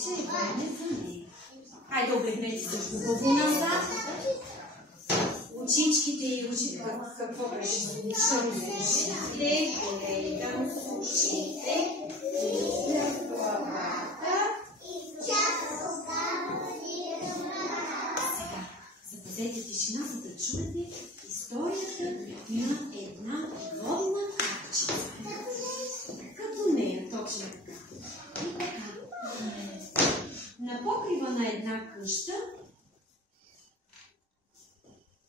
вече е време за нея. Хайде, обърнете се хубаво назад. Очичките и ушите, какво беше? Ушите, гледам с ушите и главата. Сега, запазете тишина, за да чуете историята на една водна капчица. Като нея, точно така. И така. На покрива на една къща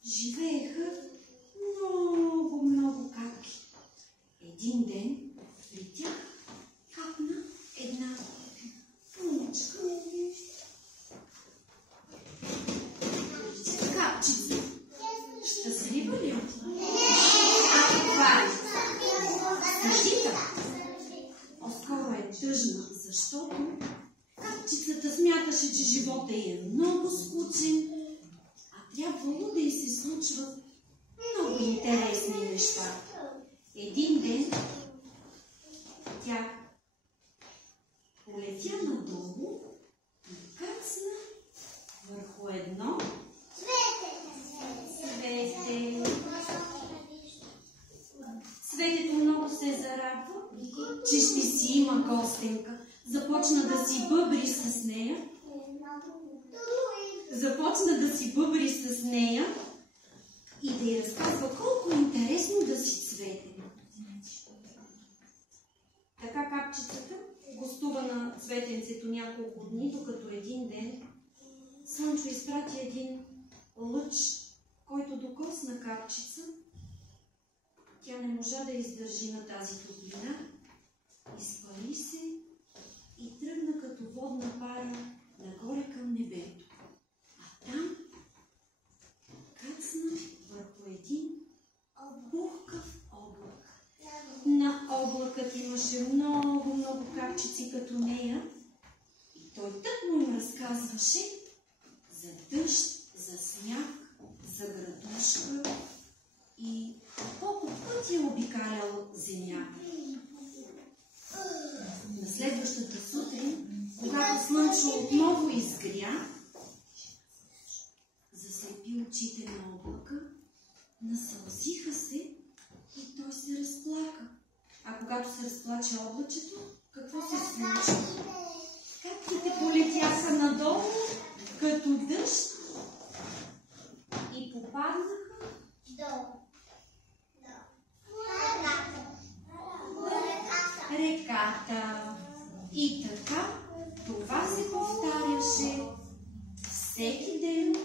живееха много капки. Един ден при тях капна една пуничка. Капчица. Щастлива ли? А каква е? Сърдита. По-скоро е тъжна, защото капчицата смяташе, че живота й е много скучен, а трябвало да й се случват много интересни неща. Един ден тя полетя надолу и кацна върху едно цвете. Цветето много се зарадва, че ще си има гостенка. Започна да си бъбри с нея. И да й разказва колко интересно да си цвете. Така капчицата гостува на цветенцето няколко дни, докато един ден Слънчо изпрати един лъч, който докосна капчица. Тя не можа да издържи на тази топлина, изпали се и тръгна като водна пара нагоре към небето. А там кацна върху един пухкав облак. На облакът имаше много капчици като нея и той тъкмо им разказваше за дъжд, за сняг, за градушка и колко пъти е обикалял земята. На следващата сутрин, когато Слънчо отново изгря, заслепи очите на облака, насълзиха се и той се разплака. А когато се разплаче облачето, какво се случи? Капките полетяха надолу като дъжд и попаднаха реката. И така това се повтаряше всеки ден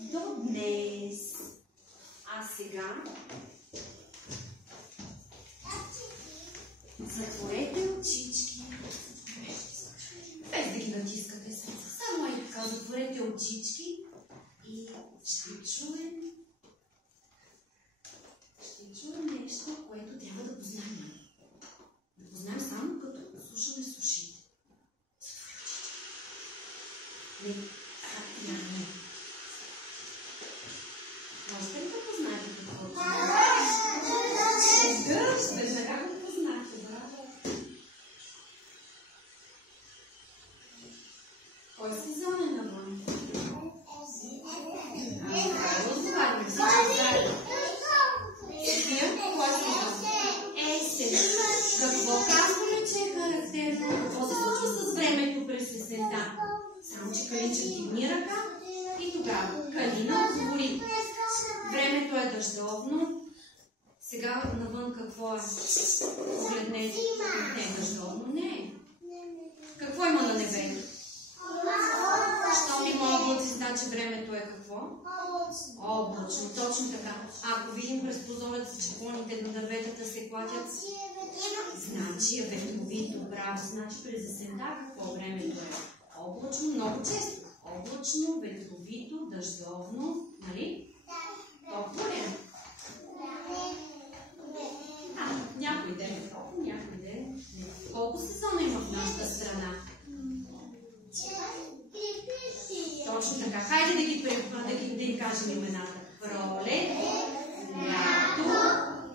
до днес. А сега затворете очички. Без да ги натискате сърца. Само и така затворете очички и ще чуем нещо, което трябва да познаем. Да познаем само като слушаме с ушите. Не, не. Можете ли да познаете какво това? Дъжд, веднага го познахте, браво. Кой сезон е навън? Разговаряме всички заедно. Есен. Какво казваме, че е характерно? Какво се случва с времето през есента? Само, че Калинчев дигни ръка и тогава Калина отговори. Времето е дъждовно. Сега навън какво е? Погледнете. Не е дъждовно, не е. Какво има на небето? Щом има облаци, значи времето е какво? Облачно, точно така. Ако видим през прозореца, че клоните на дърветата се клатят, значи е ветровито, браво. Значи през есента какво времето е? Облачно, много често. Облачно, ветровито, дъждовно, нали? Топло ли е? Някой ден е топло, някой ден не. Колко сезона има в нашата страна? Точно така. Хайде да ги кажем имената. Пролет, лято,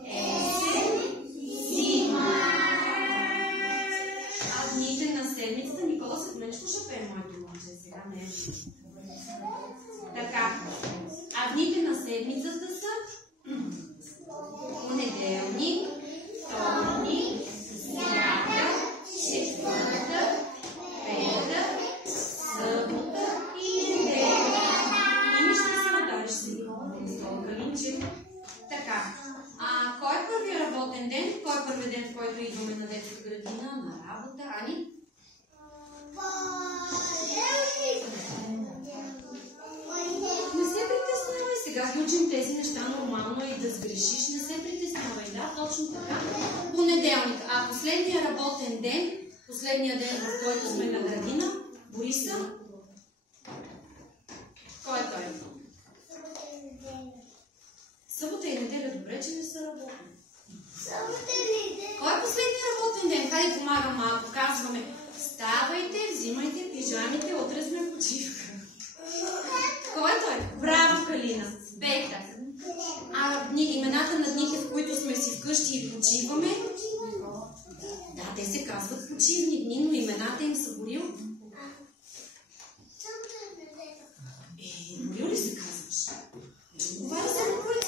есен, зима. А дните на седмицата ни бе, моето момче, сега не е. Така. А дните на седмицата са понеделник, вторник, сряда, четвъртък, петък, събота и неделя. И ще се удариш сега, Калинче. Така. Кой е първият работен ден? Кой е първият ден, в който идваме на детска градина, на работа? Ани? Не се притеснявай, сега ги учим тези неща нормално и да сгрешиш. Не се притеснявай, да, точно така. Понеделник. А последния работен ден, последния ден, в който сме на градина, Бориса? Кой е той? Събота и неделя, добре, че не са работни. Кой е последния работен ден? Хайде помагам малко, казваме. Ставайте, взимайте пижамите, утре сме почивка. Кой е той? Браво, Калина! Беха! Имената на дните, в които сме си вкъщи и почиваме? Да, те се казват почивни дни, но имената им са Борил.